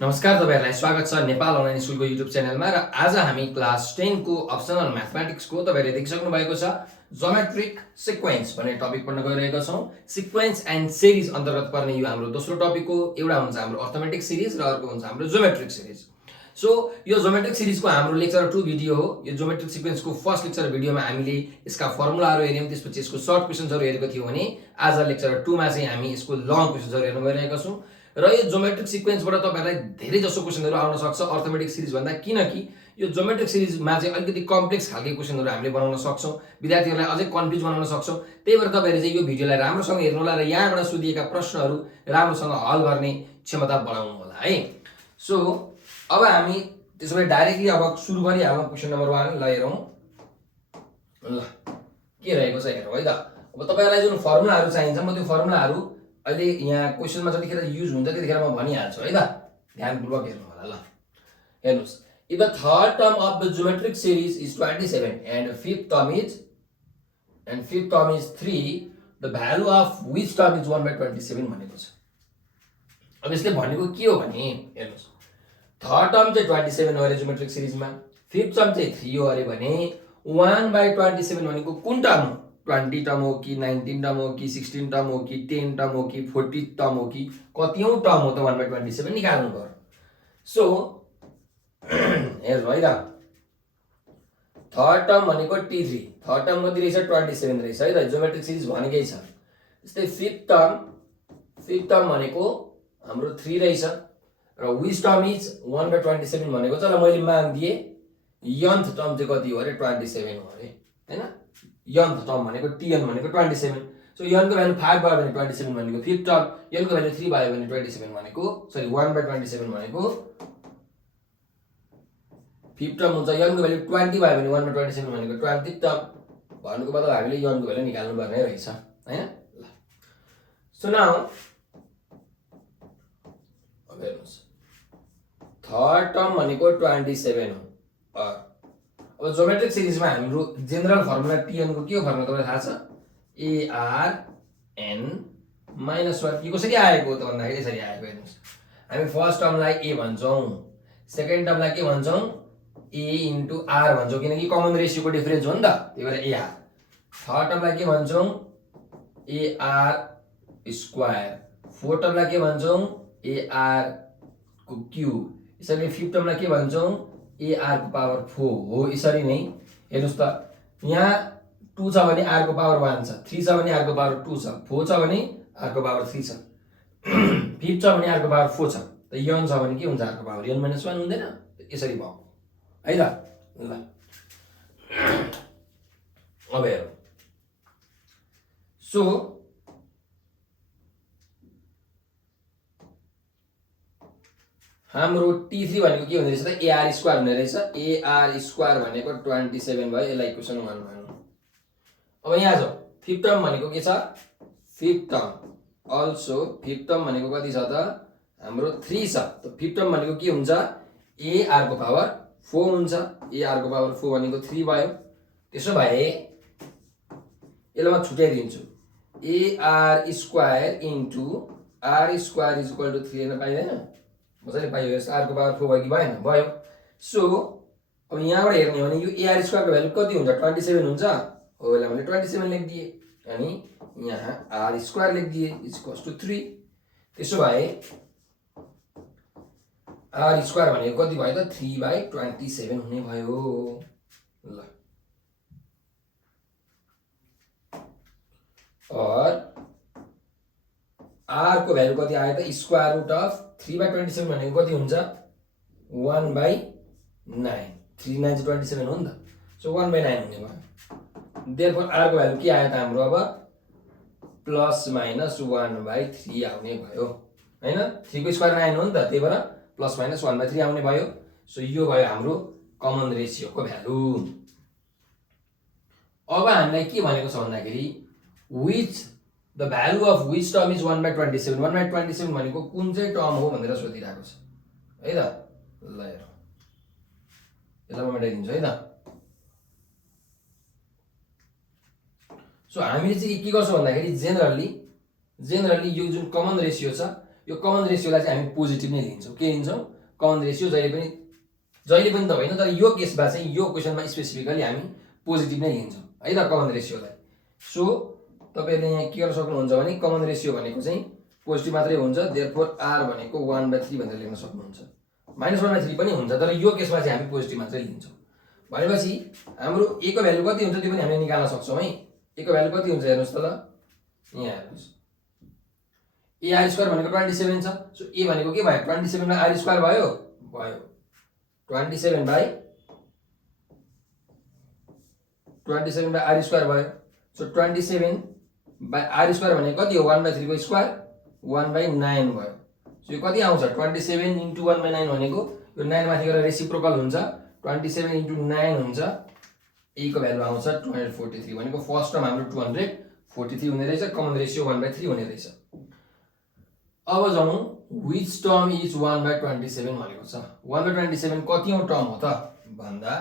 नमस्कार तपाईहरुलाई स्वागत छ नेपाल अनलाइन स्कुलको युट्युब च्यानलमा र आज हामी क्लास 10 को अप्सनल म्याथमेटिक्स को तपाईहरुले देखिसक्नु भएको छ ज्योमेट्रिक सिक्वेन्स भन्ने टपिक पढ्न गइरहेका छौं। सिक्वेन्स एन्ड सिरिज अन्तर्गत पर्ने यो हाम्रो दोस्रो टपिक हो। एउटा हुन्छ हाम्रो अर्थमेटिक सिरिज र अर्को हुन्छ हाम्रो ज्योमेट्रिक सिरिज। सो यो ज्योमेट्रिक सिरिजको हाम्रो लेक्चर 2 भिडियो हो। यो ज्योमेट्रिक सिक्वेन्सको फर्स्ट लेक्चर भिडियोमा हामीले यसका फर्मुलाहरु हेर्यौं, त्यसपछि यसको सर्ट क्वेशन्सहरु हेरेको थियौं भने आज लेक्चर 2 मा चाहिँ हामी यसको लङ क्वेशन्सहरु हेर्न गइरहेका छौं। र यो ज्योमेट्रिक सिक्वेन्सबाट तपाईहरुलाई धेरै जसो क्वेशनहरु आउन सक्छ अर्थमेटिक सिरिज भन्दा, किनकि यो ज्योमेट्रिक सिरिजमा चाहिँ अलिकति कम्प्लेक्स खालको क्वेशनहरु हामीले बनाउन सक्छौं, विद्यार्थीहरुलाई अझै कन्फ्युज बनाउन सक्छौं। त्यही भएर तपाईहरुले चाहिँ यो भिडियोलाई राम्रोसँग हेर्नु होला र यहाँबाट सोधिएका प्रश्नहरु राम्रोसँग हल गर्ने क्षमता बढाउनु होला है। सो अब हामी त्यसैले डाइरेक्टली अब सुरु गरिहालौं। क्वेशन नम्बर 1 ल हेरौं। ल के रहेको छ हेरौं है त। अब तपाईहरुलाई जुन फर्मुलाहरु चाहिन्छ म त्यो फर्मुलाहरु अहिले यहाँ क्वेशनमा जतिखेर युज हुन्छ त्यतिखेर म भनिहाल्छु है त। ध्यानपूर्वक हेर्नु होला। ल हेर्नुस्, if the third term of the geometric series is 27 and fifth term is 3, the value of which term is 1/27 भनेको छ। अब यसले भनेको के हो भने हेर्नुस्, थर्ड टर्म चाहिँ 27 हो अरे जियोमेट्रिक सिरिजमा, फिफ्थ टर्म चाहिँ 3 हो अरे भने 1/27 भनेको कुन टर्म हो? 20 टर्म हो कि 19 टर्म हो कि 16 टर्म हो कि 10 टर्म हो कि 40 टर्म हो कि कतिऔं टर्म हो त 1/27 निकाल्नु पर्यो। सो हेर्नु है त, थर्ड टर्म भनेको T3, थर्ड टर्म कति रहेछ? 27 रहेछ है त। जियोमेट्रिक सिरिज भनेकै छ। त्यस्तै फिफ्थ टर्म भनेको हाम्रो 3 रहेछ र विच टर्म इज 1/27 भनेको छ। र मैले मान दिए nth टर्म चाहिँ कति हो अरे? 27 हो अरे हैन। nth टर्म भनेको Tn भनेको 27। सो n को भ्यालु 5 भयो भने 27 भनेको फिफ्थ टर्म, n को भ्यालु 3 भयो भने 27 भनेको 1/27 भनेको फिफ्थ टर्म हुन्छ। n को भ्यालु 20 भयो भने 1/27 भनेको 20th टर्म। भन्नुको मतलब हामीले n को भ्यालु निकाल्नु पर्ने रहेछ हैन। ल सो नाउ अब हेर्नुस्, थर्ड टर्म भनेको 27 हो। अब जियोमेट्रिक सिरिजमा हाम्रो जनरल फर्मुला Tn को के हो फर्मुला तपाईलाई थाहा छ? ARn-1। यो कसरी आएको त भन्दाखेरि यसरी आएको। हेर्नुस्, हामी फर्स्ट टर्मलाई a भन्छौं, सेकेन्ड टर्मलाई के भन्छौं? a * r भन्छौं, किनकि कमन रेशियोको डिफरेन्स हो नि त, त्यही भएर ar। थर्ड टर्मलाई के भन्छौं? ar²। फोर्थ टर्मलाई के भन्छौं? ar को क्यूब। यसरी फिफ्थ टर्मलाई के भन्छौं? ar को पावर 4 हो। यसरी नै हेर्नुस् त, यहाँ 2 छ भने r को पावर 1 छ, 3 छ भने r को पावर 2 छ, 4 छ भने r को पावर 3 छ, फिफ्थ छ भने r को पावर 4 छ। त n छ भने के हुन्छ? r को पावर n - 1 हुँदैन? यसरी भयो है त। ल अब हेरौँ। सो हाम्रो T3 भनेको के हुने रहेछ त? AR² हुने रहेछ। AR² भनेको 27 भयो। यसलाई इक्वेसन 1 मानौँ। अब यहाँ जाऊ, फिफ्थ टर्म भनेको के छ? Fifth term also fifth term भनेको कति छ त? हाम्रो 3 छ। त फिफ्थ टर्म भनेको के हुन्छ? AR को पावर 4 हुन्छ। AR को पावर 4 भनेको 3 भयो। त्यसो भए यसलाई म छुट्याइदिन्छु। AR² * R² = 3 हेर्न पाइदैन? मजाले पाइयो। r को पावर 4 भयो कि भएन? भयो। सो अब यहाँबाट हेर्ने हो भने यो AR² को भ्यालु कति हुन्छ? 27 हुन्छ। हो, यसलाई मैले 27 लेखिदिए अनि यहाँ r² लेखिदिए = 3। त्यसो भए r² भनेको कति भयो त? 3/27 हुने भयो। ल और r को भ्यालु कति आयो त? √ 3/27 भनेको कति हुन्छ? 1/9। 3 9 27 हो नि त। सो 1/9 हुने भयो। देयरफोर r को भ्यालु के आयो त हाम्रो? अब ±1/3 आउने भयो हैन। 3 को स्क्वायर 9 हो नि त, त्यही भएर ±1/3 आउने भयो। सो यो भयो हाम्रो कमन रेशियोको भ्यालु। अब हामीलाई के भनेको छ भन्दाखेरि the value of which term is 1/27। 1/27 भनेको कुन चाहिँ टर्म हो भनेर सोधिरहेको छ है त। ल हेरौँ, यसलाई म मेटाइदिन्छु है त। सो हामीले चाहिँ के गर्छौं भन्दाखेरि जेनरली यो जुन कमन रेशियो छ यो कमन रेसियोलाई चाहिँ हामी पोजिटिभ नै लिन्छौँ। के लिन्छौँ? कमन रेसियो जहिले पनि त होइन, तर यो केसमा चाहिँ यो क्वेसनमा स्पेसिफिकली हामी पोजिटिभ नै लिन्छौँ है त कमन रेसियोलाई। सो तपाईहरुले यहाँ के गर्न सक्नुहुन्छ भने कमन रेसियो भनेको चाहिँ पोजिटिभ मात्रै हुन्छ, देयरफोर r भनेको 1/3 भनेर लेख्न सक्नुहुन्छ। -1/3 पनि हुन्छ, तर यो केसमा चाहिँ हामी पोजिटिभ मात्रै लिन्छौँ। भनेपछि हाम्रो a को भ्यालु कति हुन्छ त्यो पनि हामीले निकाल्न सक्छौँ है। a को भ्यालु कति हुन्छ हेर्नुस् त ल, यहाँ हेर्नुस्, a r स्क्वायर भनेको 27 छ। सो a भनेको के भयो? 27 मा r स्क्वायर भयो, 27 बाइ r स्क्वायर भयो। सो 27 बाइ r स्क्वायर भनेको कति हो? 1/3 को स्क्वायर, 1/9 भयो। सो यो कति आउँछ? 27 * 1/9 भनेको यो 9 माथि गएर रेसिप्रोकल हुन्छ, 27 * 9 हुन्छ। a को भ्यालु आउँछ 243 भनेको फर्स्ट टर्म हाम्रो 243 हुने रहेछ, कमन रेसियो 1/3 हुने रहेछ। अब जाउँ which term is 1/27 भनेको छ। 1/27 कतिऔं टर्म हो त भन्दा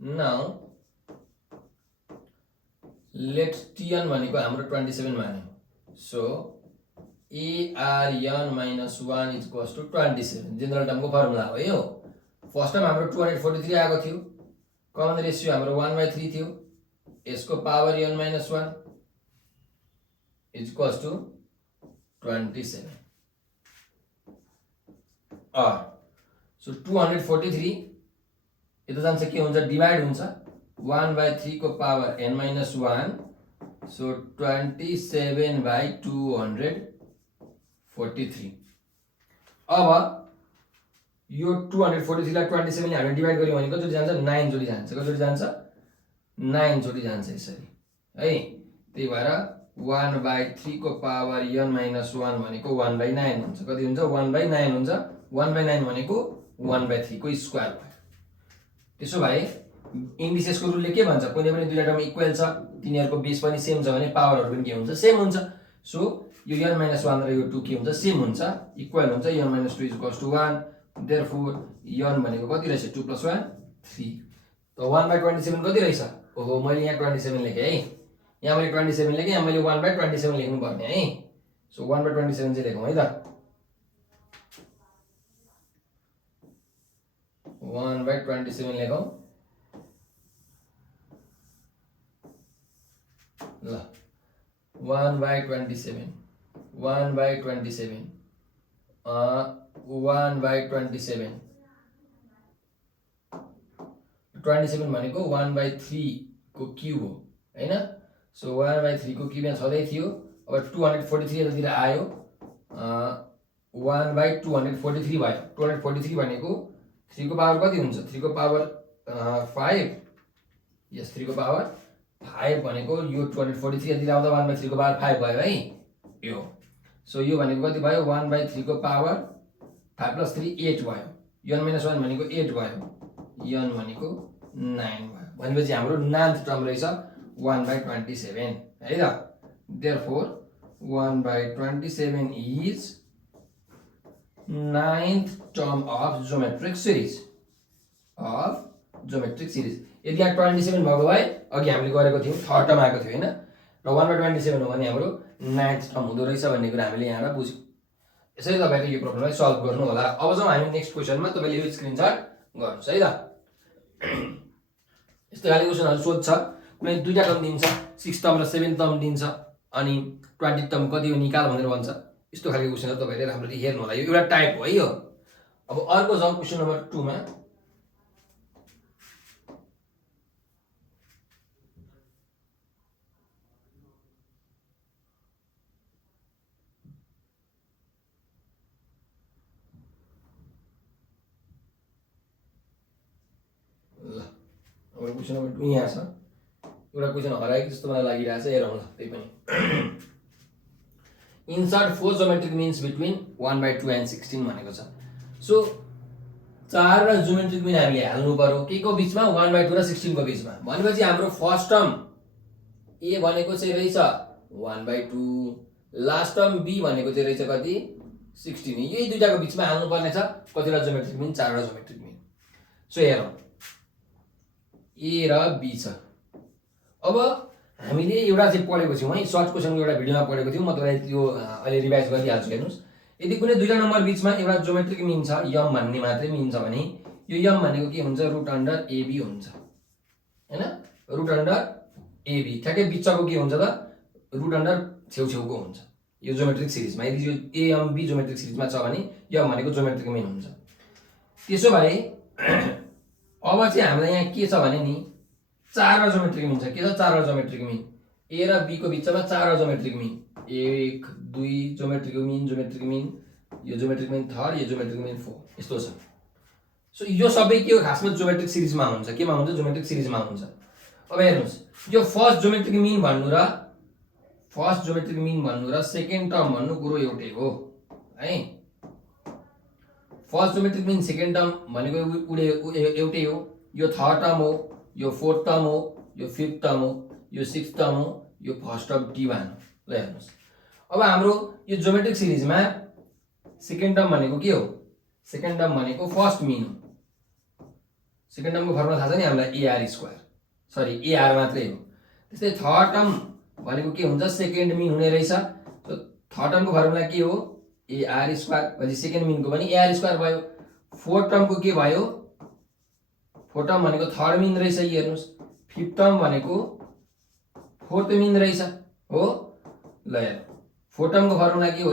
नाउ लेट tn भनेको हाम्रो 27 मान्यो। सो arn - 1 = 27 जेनरल टर्मको फर्मुला हो यो। फर्स्ट टर्म हाम्रो 243 आएको थियो, कमन रेसियो हाम्रो 1/3 थियो, यसको पावर n - 1 = 27 or सो 243 यो त जान्छ के हुन्छ? डिवाइड हुन्छ 1/3 को पावर n - 1, सो 27/243। अब यो 243 लाई 27 ले हामीले डिवाइड गर्यौं भने कति जान्छ? 9 जोडी जान्छ। कति जान्छ? 9 जोडी जान्छ यसरी है। त्यही भएर 1/3 को पावर n - 1 भनेको 1/9 हुन्छ। कति हुन्छ? 1/9 हुन्छ। 1/9 भनेको 1/3 को स्क्वायर भयो। त्यसो भए इन्डिसेसको रुलले के भन्छ? कुनै पनि दुईटा टर्म इक्वल छ, तिनीहरुको बेस पनि सेम छ भने पावरहरु पनि के हुन्छ? सेम हुन्छ। सो यो n - 1 र यो 2 के हुन्छ? सेम हुन्छ, इक्वल हुन्छ। n - 2 = 1, देयरफोर n भनेको कति रहेछ? 2 + 1 3। त 1/27 कति रहेछ? ओहो, मैले यहाँ 27 लेखे है। यहाँ मैले 27 लेखे, यहाँ मैले 1/27 लेख्नु पर्ने है। सो 1/27 चाहिँ लेखौँ है त। 1/27 लेखौँ ल। 1/27 1/27 27 भनेको 1/3 को क्यूब हो हैन। सो 1/3 को क्यूब यहाँ छँदै थियो। अब 243 यतातिर आयो, 1/243 भयो। 243 भनेको 3 को पावर कति हुन्छ? 3 को पावर 5, यस 3 को पावर 5 भनेको यो 243 यतातिर आउँदा 1/3 को पावर 5 भयो है यो। सो यो भनेको कति भयो? 1/3 को पावर 5 + 3 8 भयो। n - 1 भनेको 8 भयो, n भनेको 9 भयो। भनेपछि हाम्रो 9th टर्म रहेछ 1/27 है त। Therefore 1/27 is 9th term of geometric series यदि यहाँ 27 भएको भए अघि हामीले गरेको थियौं, थर्ड टर्म आएको थियो हैन, र 1/27 हो भने हाम्रो 9th टर्म हुँदो रहेछ भन्ने कुरा हामीले यहाँबाट बुझ्यौं। यसरी तपाईले यो प्रब्लमलाई सल्भ गर्नु होला। अब जाउँ हामी नेक्स्ट क्वेशनमा। तपाईले यो स्क्रिनशट गर्नुस् है त। यस्तो खाले क्वेशनहरु सोध्छ, कुनै दुईटा टर्म दिन्छ, 6 टर्म र 7 टर्म दिन्छ, अनि 20 टर्म कति हो निकाल भनेर भन्छ। यस्तो खाले क्वेशनहरु तपाईले राम्ररी हेर्नु होला। यो एउटा टाइप हो है यो। अब अर्को जाउँ क्वेशन नम्बर 2 मा। क्वेशन नम्बर 2 यहाँ छ। एउटा क्वेशन हराएको जस्तो मलाई लागिरहेछ, हेरौँ ल त्यही पनि। Insert 4 geometric means between 1/2 and 16 भनेको छ। सो 4 र ज्योमेट्रिक मिन हामीले हाल्नु पर्यो के को बीचमा? 1/2 र 16 को बीचमा। भनेपछि हाम्रो फर्स्ट टर्म a भनेको चाहिँ रहेछ 1/2, लास्ट टर्म b भनेको चाहिँ रहेछ कति? 16। यही दुईटाको बीचमा हाल्नु पर्ने छ। कतिवटा ज्योमेट्रिक मिन? 4 वटा ज्योमेट्रिक मिन। सो हेरौँ, a र b छ। अब हामीले एउटा चाहिँ पढेको छौं है, सर्ट क्वेशनको एउटा भिडियोमा पढेको थियौं। म तपाईलाई त्यो अहिले रिभाइज गरिहाल्छु हेर्नुस्। यदि कुनै दुईटा नम्बर बीचमा एउटा ज्योमेट्रिक मिन छ यम भन्ने मात्रै मिन छ भने यो यम भनेको के हुन्छ रुट अन्डर एबी हुन्छ हैन रुट अन्डर एबी ठ्याक्कै बिचको के हुन्छ त रुट अन्डर छेउछेउको हुन्छ यो ज्योमेट्रिक सिरिजमा यदि यो ए एम बी ज्योमेट्रिक सिरिजमा छ भने यम भनेको ज्योमेट्रिक मिन हुन्छ त्यसो भए अब चाहिँ हामीलाई यहाँ के छ भने नि चारवटा ज्योमेट्रिक मिन छ के छ चारवटा ज्योमेट्रिक मिन ए र बी को बिचमा चारवटा ज्योमेट्रिक मिन 1 2 ज्योमेट्रिक मिन यो ज्योमेट्रिक मिन थर्ड यो ज्योमेट्रिक मिन 4 यस्तो छ सो यो सबै के हो खासमा ज्योमेट्रिक सिरिजमा हुन्छ केमा हुन्छ ज्योमेट्रिक सिरिजमा हुन्छ अब हेर्नुस् यो फर्स्ट ज्योमेट्रिक मिन भन्नु र सेकेन्ड टर्म भन्नु कुरो एउटै हो है first geometric mean second term भनेको एउटै हो यो थर्ड टर्म हो यो फोर्थ टर्म हो यो फिफ्थ टर्म हो यो सिक्स्थ टर्म हो यो फर्स्ट टर्म T1 हो ल हेर्नुस् अब हाम्रो यो ज्योमेट्रिक सिरिजमा सेकेन्ड टर्म भनेको के हो सेकेन्ड टर्म भनेको फर्स्ट मिन हो सेकेन्ड टर्मको फर्मुला थाहा छ नि हामीलाई AR मात्रै हो त्यस्तै थर्ड टर्म भनेको के हुन्छ सेकेन्ड मिन हुने रहेछ सो थर्ड टर्मको फर्मुला के हो AR स्क्वायर भनेपछि सेकेन्ड मिनको पनि AR स्क्वायर भयो फोर्थ टर्मको के भयो फोर्थ टर्म भनेको थर्ड मिन रहेछ हेर्नुस् फिफ्थ टर्म भनेको फोर्थ मिन रहेछ हो ल हेर फोर्थ टर्मको फर्मुला के हो